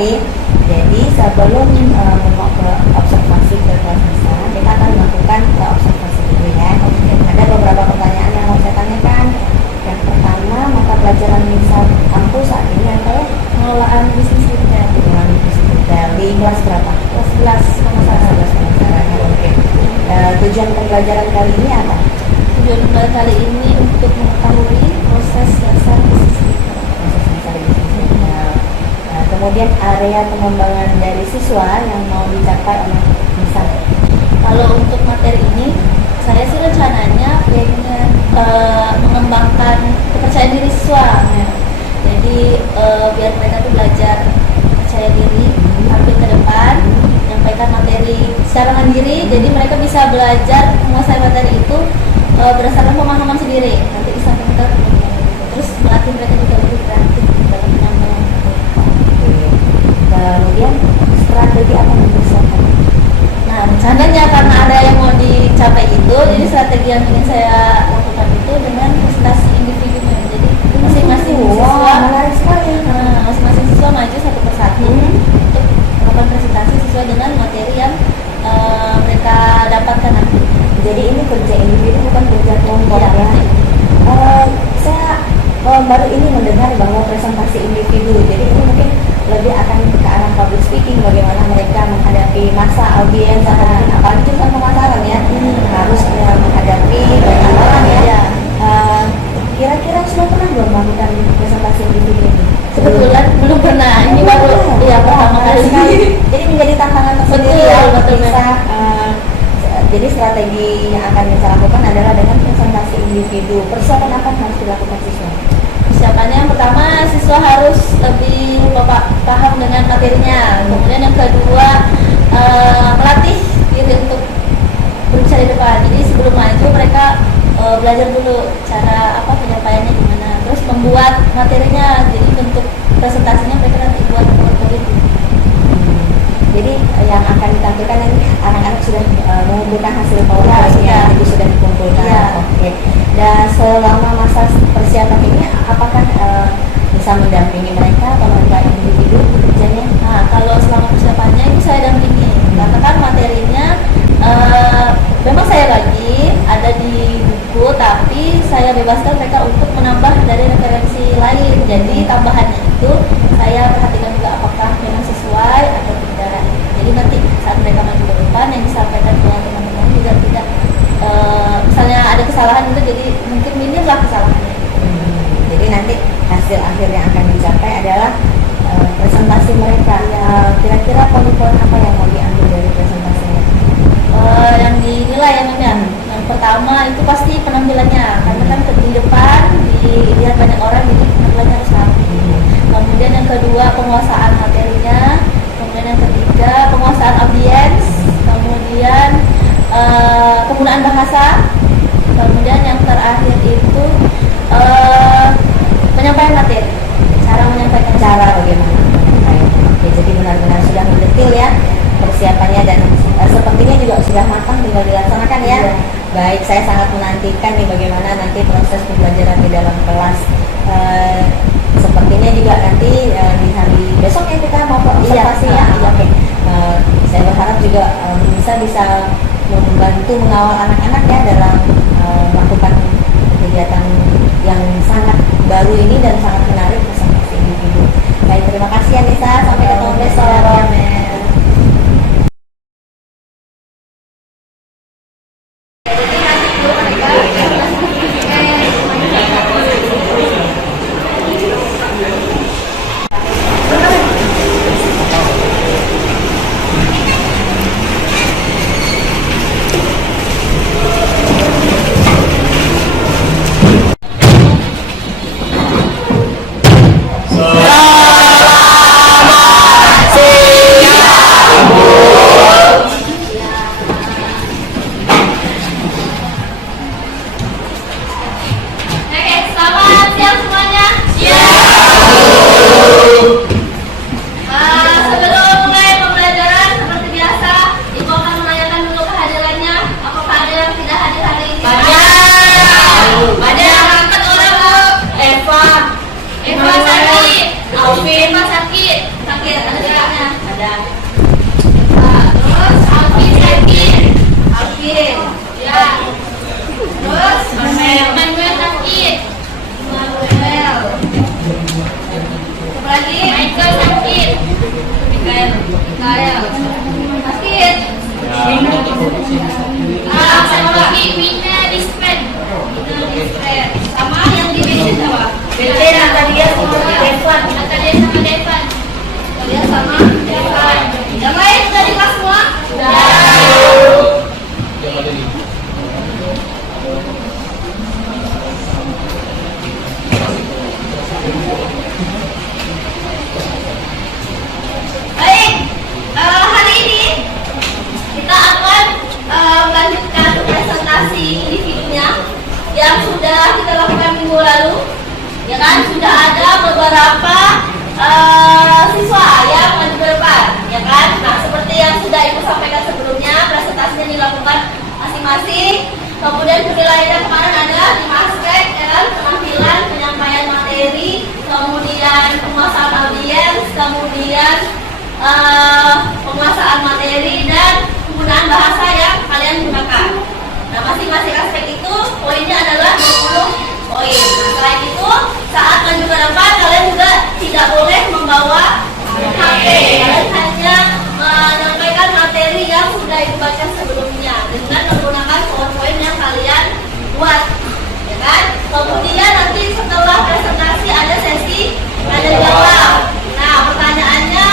Oke, jadi sebelum mau ke observasi ke kelas bisa, kita akan melakukan observasi dulu ya. Ada beberapa pertanyaan yang mau saya tanyakan. Yang pertama, mata pelajaran misal ampuh saat ini apa ya? Pengelolaan bisnis retail. Pengelolaan bisnis retail di kelas berapa? Kelas 11 pemasaran. Oke. Tujuan pembelajaran kali ini apa? Tujuan pembelajaran kali ini untuk mengetahui proses dasar bisnis retail. Proses dasar bisnis retail. Kemudian area pengembangan dari siswa yang mau dicapai oleh misal. Kalau untuk materi ini, saya sih rencananya pengen mengembangkan kepercayaan diri siswa. Jadi biar mereka tuh belajar percaya diri, tampil ke depan, menyampaikan materi secara mandiri. Jadi mereka bisa belajar menguasai materi itu berdasarkan pemahaman sendiri. Nanti bisa pintar, terus melatih mereka juga lebih kreatif dalam penyampaian. Kemudian strategi apa yang dipersiapkan? Nah, rencananya karena ada yang mau dicapai itu, jadi strategi yang ingin saya lakukan itu dengan presentasi individunya. Jadi masing-masing siswa, menarik sekali. Masing-masing siswa maju satu persatu untuk melakukan presentasi sesuai dengan materi yang mereka dapatkan nanti. Jadi ini kerja individu bukan kerja kelompok Iya, ya. Saya baru ini mendengar bahwa presentasi individu. Jadi ini mungkin lebih akan ke arah public speaking, bagaimana mereka menghadapi masa audiens atau mungkin apalagi jurusan pemasaran ya, harus menghadapi banyak orang ya. Kira-kira sudah pernah belum melakukan presentasi individu ini? Kebetulan belum pernah, ini baru pertama kali. Jadi menjadi tantangan tersendiri Betul, ya untuk betul, bisa. Jadi strategi yang akan kita lakukan adalah dengan presentasi individu. Persiapan apa yang harus dilakukan siswa? Persiapannya yang pertama, siswa harus lebih paham dengan materinya. Kemudian yang kedua, melatih diri untuk berbicara di depan. Jadi sebelum maju mereka belajar dulu cara penyampaiannya gimana. Terus membuat materinya, jadi bentuk presentasinya mereka nanti buat itu. Jadi yang akan ditampilkan nanti anak-anak sudah mengumpulkan hasil PowerPoint-nya, itu sudah dikumpulkan. Ya. Oke. Dan selama masa persiapan ini, apakah bisa mendampingi mereka atau mereka individu kerjanya? Nah, kalau selama persiapannya itu saya dampingi, karena kan materinya memang saya bagi ada di buku, tapi saya bebaskan mereka untuk menambah dari referensi lain. Jadi tambahannya itu saya perhatikan juga apakah memang sesuai atau tidak. Jadi nanti saat mereka maju ke depan yang disampaikan ke teman-teman juga tidak misalnya ada kesalahan itu, jadi mungkin minim lah kesalahannya. Jadi nanti hasil akhir yang akan dicapai adalah presentasi mereka. Kira-kira poin-poin apa yang mau diambil dari presentasinya? Yang dinilai ya, yang pertama itu pasti penampilannya, karena kan di depan dilihat banyak orang, jadi penampilannya harus rapi. Kemudian yang kedua, penguasaan materinya. Kemudian yang ketiga, penguasaan audiens. Kemudian penggunaan bahasa. Kemudian yang terakhir itu penyampaian materi, cara menyampaikan, Cara bagaimana? Oke, jadi benar-benar sudah mendetil ya persiapannya, dan sepertinya juga sudah matang, tinggal dilaksanakan ya. Iya. Baik, saya sangat menantikan nih bagaimana nanti proses pembelajaran di dalam kelas. Sepertinya juga nanti di hari besok ya kita mau ke observasi ya. Oke. Saya berharap juga bisa membantu mengawal anak-anak ya dalam melakukan kegiatan yang sangat baru ini dan sangat menarik presentasi individu. Baik, terima kasih Anissa, sampai ketemu besok. yang sudah kita lakukan minggu lalu, ya kan? Sudah ada beberapa siswa yang maju ke depan, ya kan? Nah, seperti yang sudah Ibu sampaikan sebelumnya, presentasinya dilakukan masing-masing. Kemudian penilaiannya kemarin ada 5 aspek, ya kan? Penampilan, penyampaian materi, kemudian penguasaan audiens, kemudian penguasaan materi, dan penggunaan bahasa yang kalian gunakan. Nah, masing-masing aspek itu poinnya adalah 20 poin. Nah, selain itu, saat maju ke depan, kalian juga tidak boleh membawa HP. Kalian hanya menyampaikan materi yang sudah dibaca sebelumnya dengan menggunakan PowerPoint yang kalian buat, ya kan? Kemudian nanti setelah presentasi ada sesi tanya jawab. Nah, pertanyaannya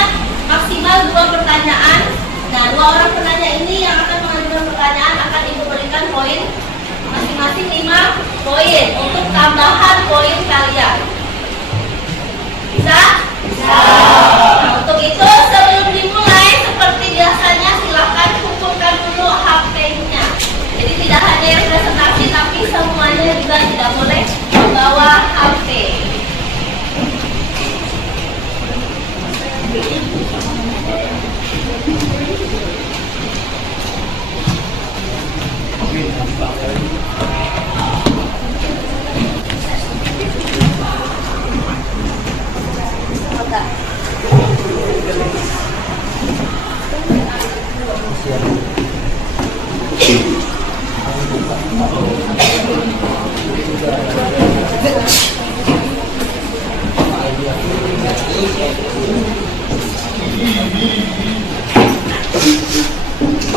maksimal 2 pertanyaan. Nah, 2 orang penanya ini yang akan mengajukan pertanyaan akan Ibu berikan poin masing-masing 5 poin untuk tambahan poin kalian. Bisa? Bisa. Nah, untuk itu sebelum dimulai seperti biasanya silakan kumpulkan dulu HP-nya. Jadi tidak hanya yang presentasi tapi semuanya juga tidak boleh membawa HP.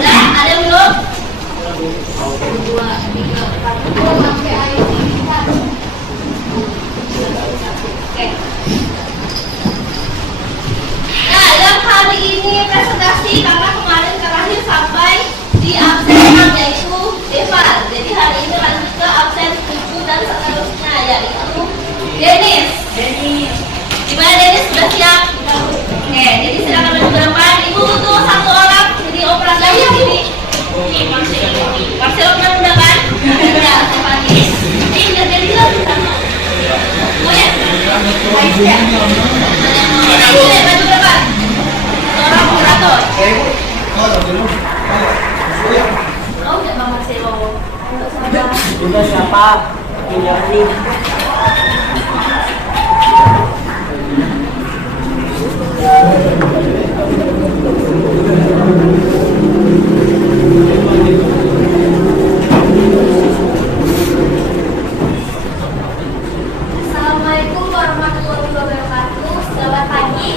Nah, ada yang belum? 2, 3, 4, sampai ayo. Oke. Nah, yang hari ini presentasi karena kemarin terakhir sampai di absen 6 yaitu Deval. Jadi hari ini lanjut ke absen 7 dan seterusnya yaitu Denis. Gimana Denis, sudah siap? Oke, jadi silakan maju ke depan. Ibu butuh 1 orang jadi operator di sini. Marcelona udah kan? Udah, Stefani. Ini udah jadi belum? Oh ya? Baik ya? Maju ke depan. Orang operator. Oh, udah Bang Marcelo. Udah siapa? Ini. Assalamualaikum warahmatullahi wabarakatuh. Selamat pagi.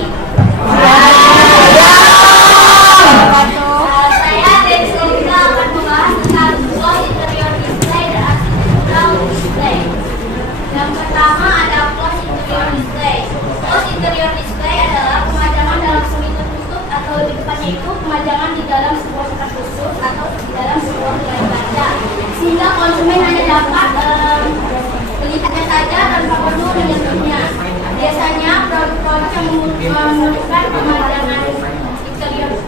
Saya Denis Lolita akan membahas tentang close interior display dan architectural display. Yang pertama ada close interior display. Close interior display adalah pemajangan dalam semi tertutup atau lebih tepatnya itu pemajangan di dalam sebuah kotak khusus atau di dalam sebuah layar kaca, sehingga konsumen hanya dapat melihatnya saja tanpa perlu menyentuhnya. Biasanya produk-produk yang memerlukan pemajangan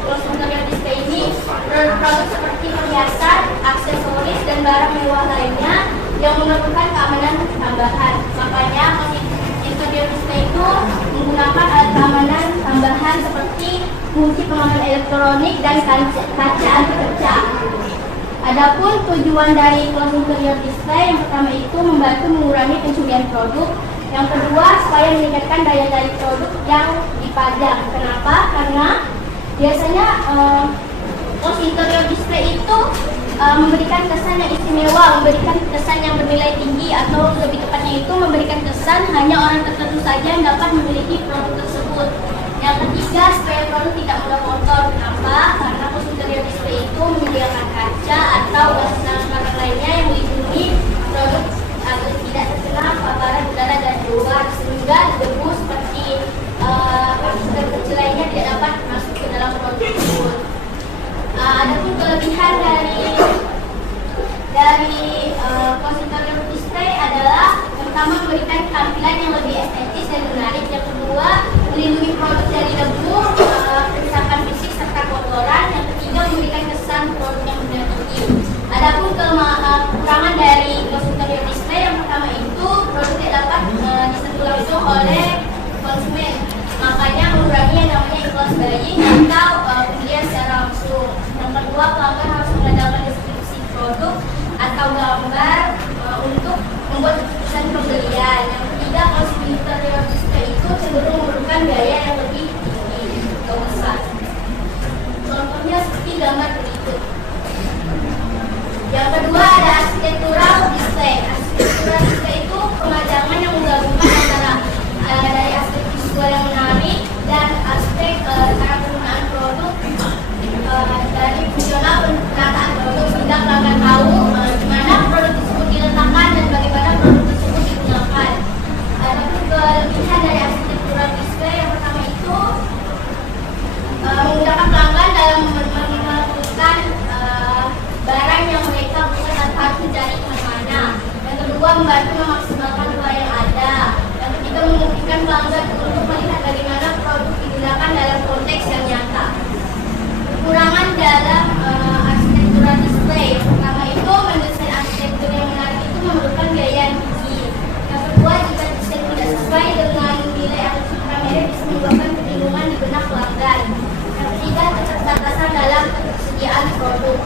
close interior display ini produk-produk seperti perhiasan, aksesoris, dan barang mewah lainnya yang memerlukan keamanan tambahan. Makanya close interior display itu menggunakan alat keamanan tambahan seperti kunci pengaman elektronik dan kaca anti pecah. Adapun tujuan dari close interior display yang pertama itu membantu mengurangi pencurian produk. Yang kedua, supaya meningkatkan daya tarik produk yang dipajang. Kenapa? Karena biasanya close interior display itu memberikan kesan yang istimewa, memberikan kesan yang bernilai tinggi, atau lebih tepatnya itu memberikan kesan hanya orang tertentu saja yang dapat memiliki produk tersebut. Yang ketiga, supaya produk tidak mudah kotor. Kenapa? Karena close interior display itu menyediakan kaca atau bahan lainnya yang melindungi produk agar tidak terkena paparan udara dan luar, sehingga debu seperti partikel kecil lainnya tidak dapat masuk ke dalam produk tersebut. Adapun kelebihan dari close interior display adalah pertama memberikan tampilan yang lebih estetis dan menarik. Yang kedua, melindungi produk dari debu, kerusakan fisik serta kotoran. Yang ketiga, memberikan kesan produk yang mudah tinggi. Adapun kekurangan dari close interior display atau gambar untuk membuat keputusan pembelian. Yang ketiga, consumer display itu cenderung memerlukan biaya yang lebih tinggi atau besar. Contohnya seperti gambar berikut. Yang kedua ada arsitektural display. Arsitektural display itu pemajangan yang menggabungkan antara dari aspek visual yang menarik dan aspek cara penggunaan produk, dari fungsional penataan produk sehingga pelanggan tahu di mana produk tersebut diletakkan dan bagaimana produk tersebut digunakan. Ada kelebihan dari arsitektural display. Yang pertama itu memudahkan pelanggan dalam menentukan barang yang mereka butuhkan tanpa harus mencari kemana-mana. Yang kedua, membantu memaksimalkan uang yang ada. Yang ketiga, memungkinkan pelanggan untuk melihat bagaimana produk digunakan dalam konteks yang nyata. Kekurangan dalam arsitektural display. Pertama itu, mendesain arsitektur yang menarik itu memerlukan biaya yang tinggi. Yang kedua, jika desain tidak sesuai dengan nilai arsitektur merek bisa menyebabkan kebingungan di benak pelanggan. Yang ketiga, keterbatasan dalam ketersediaan produk.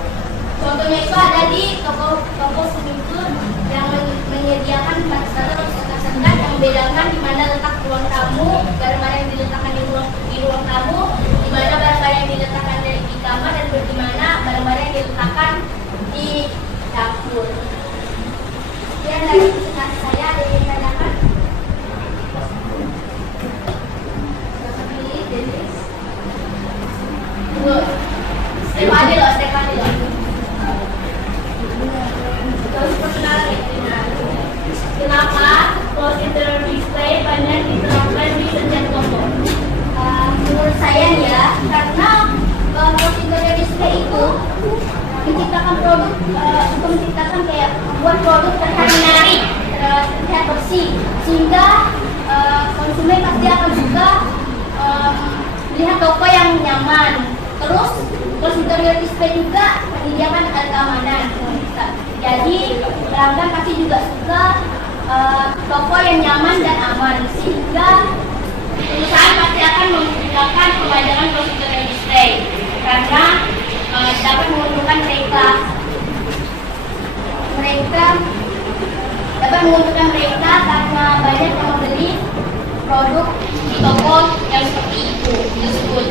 Contohnya itu ada di toko furnitur yang menyediakan standar yang membedakan di mana letak ruang tamu, barang-barang yang diletakkan di ruang tamu, di mana barang-barang yang diletakkan di kamar, dan di mana barang-barang yang diletakkan di dapur. Sekian dari presentasi saya, ada yang ditanyakan? Step adil loh. Terus perkenalan ya. Kenapa close interior display banyak diterapkan di setiap toko? Menurut saya nih ya, karena close interior display itu menciptakan produk, menciptakan kayak buat produk terlihat menarik, terlihat bersih, sehingga konsumen pasti akan suka melihat toko yang nyaman. Terus close interior display juga menyediakan alat keamanan. Jadi pelanggan pasti juga suka toko yang nyaman dan aman, sehingga perusahaan pasti akan menggunakan pemajangan close interior display karena dapat menguntungkan mereka karena banyak yang membeli produk di toko yang seperti itu tersebut.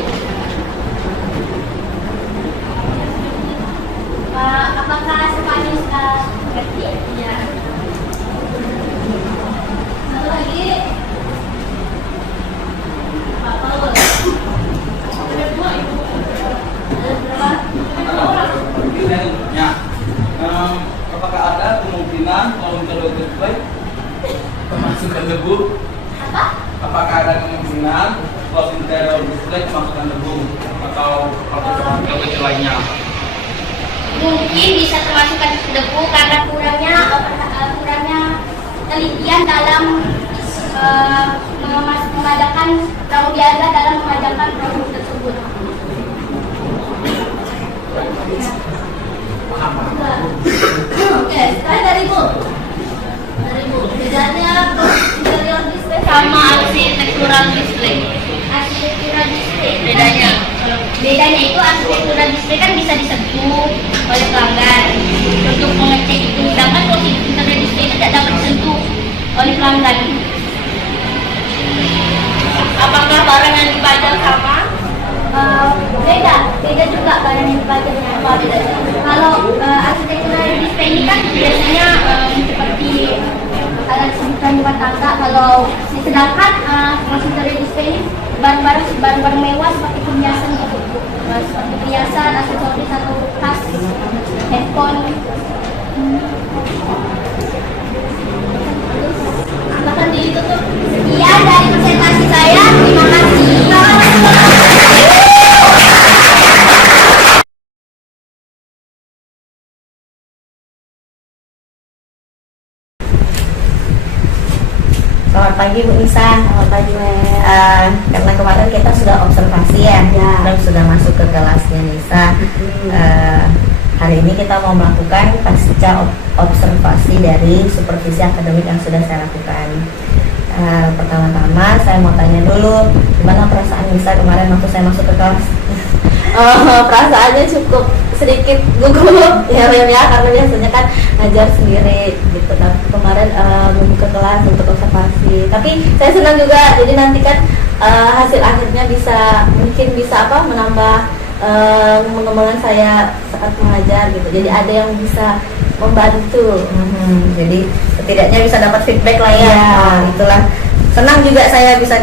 Apakah semuanya mengerti? Iya. Satu lagi, Pak Paul. Ada dua ibu. Ada berapa? Ya. Apakah ada kemungkinan kalau interior display kemasukan debu? Apa? Apakah ada kemungkinan kalau interior display kemasukan debu atau kecil lainnya? Mungkin bisa termasukkan debu karena kurangnya telitian dalam memadamkan tanggung jawab dalam memadamkan produk tersebut. Oke, sekarang dari Bu. Bedanya interior display sama arsitektural display. Arsitektural display bedanya itu arsitektural display kan bisa disentuh oleh pelanggan untuk mengecek itu, sedangkan kalau interior display itu tidak dapat disentuh oleh pelanggan. Apakah barang yang dipajang sama? Beda juga barang yang dipajang sama. Kalau arsitektural display ini kan biasanya seperti alat kebutuhan rumah tangga. Kalau sedangkan interior display ini barang-barang mewah seperti perhiasan seperti perhiasan, aksesoris atau tas, handphone. Silakan ditutup. Sekian dari presentasi saya. Terima kasih. Selamat pagi Bu Nisa. Selamat pagi karena kemarin kita sudah observasi ya, dan sudah masuk ke kelasnya Nisa. Hari ini kita mau melakukan pasca observasi dari supervisi akademik yang sudah saya lakukan. Pertama-tama saya mau tanya dulu, gimana perasaan Nisa kemarin waktu saya masuk ke kelas? perasaannya cukup sedikit gugup ya Mem ya, karena biasanya kan ngajar sendiri gitu. Tapi kemarin membuka kelas untuk observasi. Tapi saya senang juga, jadi nanti kan hasil akhirnya mungkin bisa menambah pengembangan saya saat mengajar gitu. Jadi ada yang bisa membantu. Jadi setidaknya bisa dapat feedback lah ya. Nah, itulah senang juga saya bisa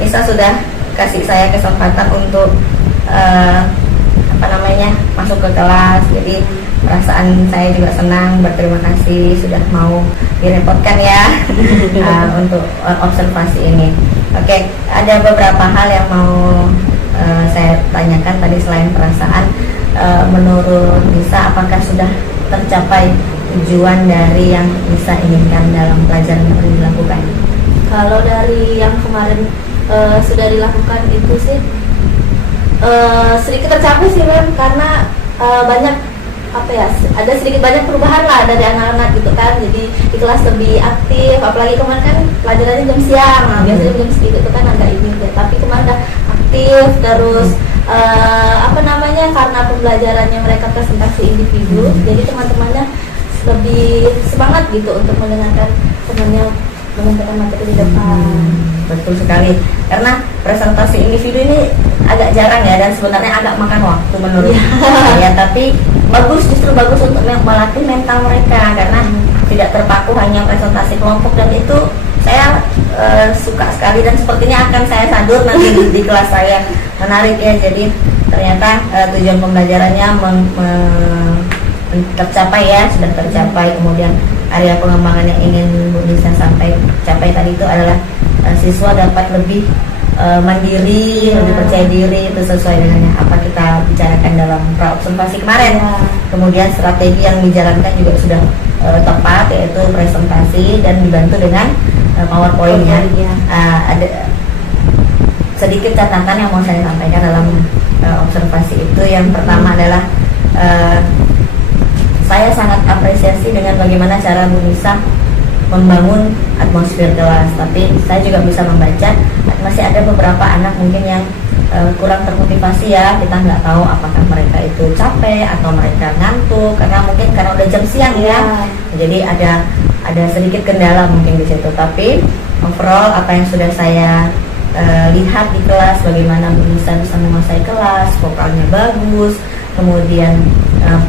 Nisa sudah kasih saya kesempatan untuk masuk ke kelas. Jadi perasaan saya juga senang, berterima kasih sudah mau direpotkan ya untuk observasi ini. Oke, ada beberapa hal yang mau saya tanyakan tadi selain perasaan. Menurut Nisa, apakah sudah tercapai tujuan dari yang Nisa inginkan dalam pelajaran yang dilakukan? Kalau dari yang kemarin sudah dilakukan itu sih sedikit tercapai sih Mem, karena banyak ada sedikit banyak perubahan lah dari anak-anak gitu kan. Jadi di kelas lebih aktif, apalagi kemarin kan pelajarannya jam siang, biasanya jam segitu itu kan agak ini deh. Tapi kemarin udah aktif terus karena pembelajarannya mereka presentasi individu, jadi teman-temannya lebih semangat gitu untuk mendengarkan temannya menyampaikan materi di depan. Betul sekali, karena presentasi individu ini agak jarang ya, dan sebenarnya agak makan waktu menurut saya. Tapi justru bagus untuk melatih mental mereka, karena tidak terpaku hanya presentasi kelompok, dan itu saya suka sekali dan sepertinya akan saya sadur nanti di kelas saya. Menarik ya, jadi ternyata tujuan pembelajarannya tercapai ya, sudah tercapai. Kemudian area pengembangan yang ingin Bu Nisa capai tadi itu adalah siswa dapat lebih mandiri, lebih percaya diri, itu sesuai dengan apa kita bicarakan dalam pra-observasi kemarin. Kemudian strategi yang dijalankan juga sudah tepat, yaitu presentasi dan dibantu dengan PowerPoint-nya. Ada sedikit catatan yang mau saya sampaikan dalam observasi itu. Yang pertama adalah saya sangat apresiasi dengan bagaimana cara Bu Nisa membangun atmosfer kelas. Tapi saya juga bisa membaca masih ada beberapa anak mungkin yang kurang termotivasi ya. Kita nggak tahu apakah mereka itu capek atau mereka ngantuk, karena udah jam siang ya. Jadi ada sedikit kendala mungkin di situ. Tapi overall apa yang sudah saya lihat di kelas, bagaimana Bu Nisa bisa menguasai kelas, vokalnya bagus, kemudian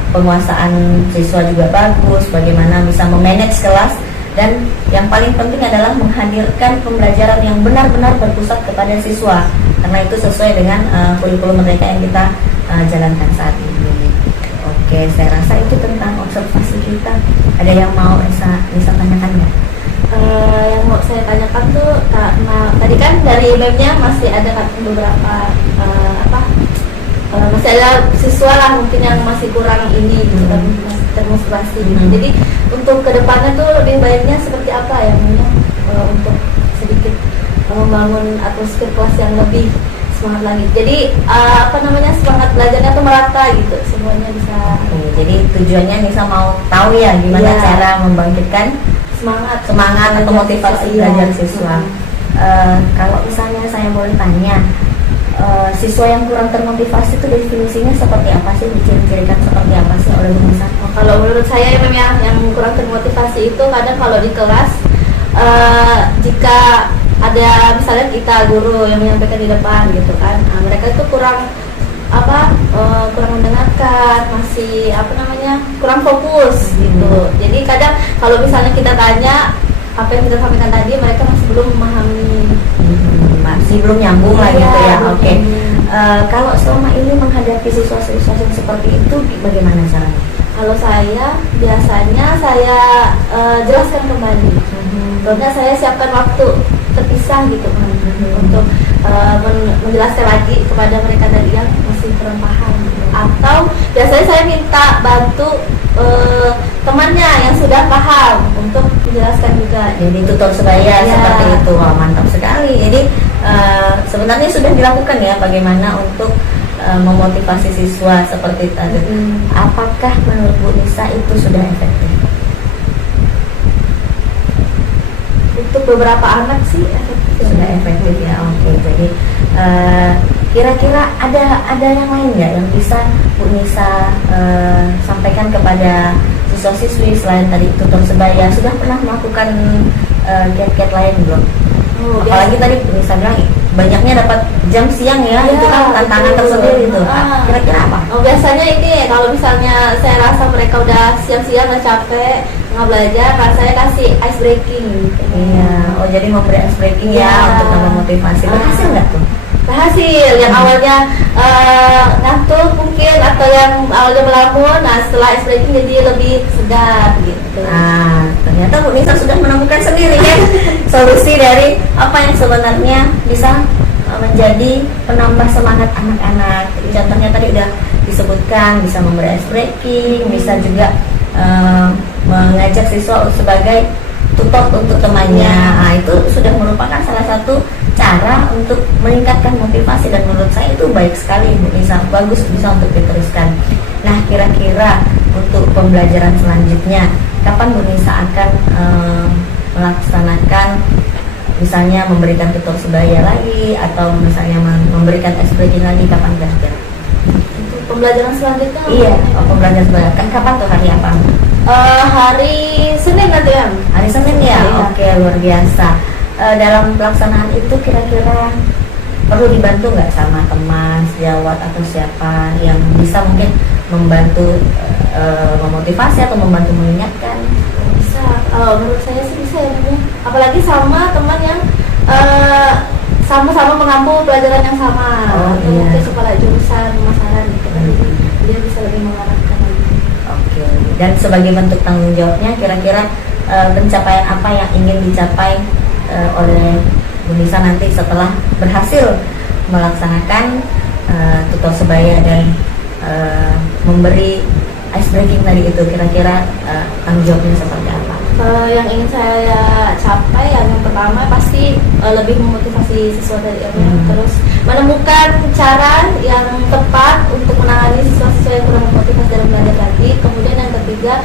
penguasaan siswa juga bagus, bagaimana bisa memanage kelas, dan yang paling penting adalah menghadirkan pembelajaran yang benar-benar berpusat kepada siswa, karena itu sesuai dengan kurikulum mereka yang kita jalankan saat ini. Oke, saya rasa itu tentang observasi kita. Ada yang mau Nisa tanyakan nggak? Yang mau saya tanyakan tuh, karena tadi kan dari webnya masih ada beberapa masih ada siswa lah mungkin yang masih kurang ini gitu kan, masih termotivasi gitu. Jadi untuk kedepannya tuh lebih baiknya seperti apa ya, untuk sedikit membangun atmosfer kelas yang lebih semangat lagi. Jadi semangat belajarnya tuh merata gitu, semuanya bisa. Jadi tujuannya Nisa mau tahu ya gimana cara membangkitkan semangat atau motivasi belajar siswa. Kalau misalnya saya boleh tanya, siswa yang kurang termotivasi itu definisinya seperti apa sih, diciri-cirikan seperti apa sih oleh Bu Nisa? Kalau menurut saya yang kurang termotivasi itu kadang kalau di kelas jika ada misalnya kita guru yang menyampaikan di depan gitu kan, mereka itu kurang mendengarkan, masih kurang fokus gitu. Jadi kadang kalau misalnya kita tanya apa yang kita sampaikan tadi, mereka masih belum memahami, masih belum nyambung lah gitu ya. Oke. Kalau selama ini menghadapi siswa-siswa yang seperti itu bagaimana caranya? Kalau saya biasanya saya jelaskan kembali. Karena saya siapkan waktu terpisah gitu kan, untuk menjelaskan lagi kepada mereka tadi yang masih kurang paham gitu. Atau biasanya saya minta bantu temannya yang sudah paham untuk menjelaskan juga. Jadi tutor sebaya seperti itu. Wah, mantap sekali. Jadi sebenarnya sudah dilakukan ya bagaimana untuk memotivasi siswa seperti tadi. Apakah menurut Bu Nisa itu sudah efektif? Untuk beberapa anak sih sudah efektif ya. Oke. Jadi kira-kira ada yang lain nggak yang bisa Bu Nisa sampaikan kepada siswa-siswi selain tadi tutor sebaya? Sudah pernah melakukan kiat-kiat lain belum? Apalagi tadi Bu Nisa bilang banyaknya dapat jam siang ya, itu kan tantangan tersendiri itu. Kira-kira apa? Biasanya ini kalau misalnya saya rasa mereka udah siang-siang udah capek nggak belajar, kan saya kasih ice breaking. Iya, jadi memberi ice breaking ya untuk tambah motivasi. Berhasil nggak tuh? Berhasil. Yang awalnya ngantuk mungkin atau yang awalnya melamun, nah setelah ice breaking jadi lebih segar gitu. Nah, ternyata Bu Nisa sudah menemukan sendiri ya solusi dari apa yang sebenarnya bisa menjadi penambah semangat anak-anak. Contohnya tadi udah disebutkan, bisa memberi ice breaking, bisa juga mengajak siswa sebagai tutor untuk temannya. Nah, itu sudah merupakan salah satu cara untuk meningkatkan motivasi dan menurut saya itu baik sekali Bu Nisa, bagus, bisa untuk diteruskan. Nah, kira-kira untuk pembelajaran selanjutnya kapan Bu Nisa akan melaksanakan misalnya memberikan tutor sebaya lagi atau misalnya memberikan ice breaking lagi, kapan kira-kira? Untuk pembelajaran selanjutnya? Iya, pembelajaran sebaya. Kan kapan tuh, hari apa? Hari Senin nanti kan? Hari Senin ya? Iya. Oke, luar biasa. Dalam pelaksanaan itu kira-kira perlu dibantu nggak sama teman, sejawat atau siapa yang bisa mungkin membantu memotivasi atau membantu mengingatkan? Bisa. Menurut saya sih bisa ya, Bu. Apalagi sama teman yang sama-sama mengampu pelajaran yang sama. Atau Iya. mungkin kepala jurusan pemasaran gitu. Jadi dia bisa lebih mengarahkan lagi. Oke. Dan sebagai bentuk tanggung jawabnya, kira-kira pencapaian apa yang ingin dicapai oleh Bu Nisa nanti setelah berhasil melaksanakan tutor sebaya dan memberi ice breaking tadi itu, kira-kira tanggung jawabnya seperti apa? Yang ingin saya capai yang pertama pasti lebih memotivasi siswa dari terus menemukan cara yang tepat untuk menangani siswa-siswa yang kurang memotivasi dalam belajar lagi. Kemudian yang ketiga,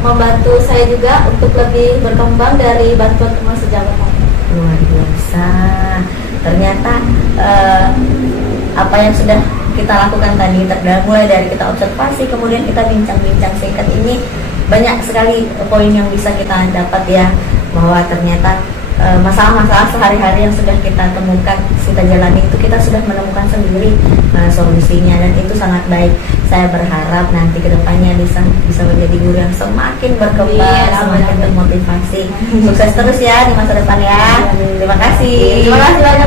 membantu saya juga untuk lebih berkembang dari bantuan teman sejawat. Luar biasa. Ternyata apa yang sudah kita lakukan tadi, mulai dari kita observasi, kemudian kita bincang-bincang singkat ini, banyak sekali poin yang bisa kita dapat ya, bahwa ternyata masalah-masalah sehari-hari yang sudah kita temukan, kita jalani itu, kita sudah menemukan sendiri solusinya, dan itu sangat baik. Saya berharap nanti kedepannya bisa menjadi guru yang semakin berkembang, semakin termotivasi. Sukses terus ya di masa depan ya. Terima kasih. Terima kasih banyak.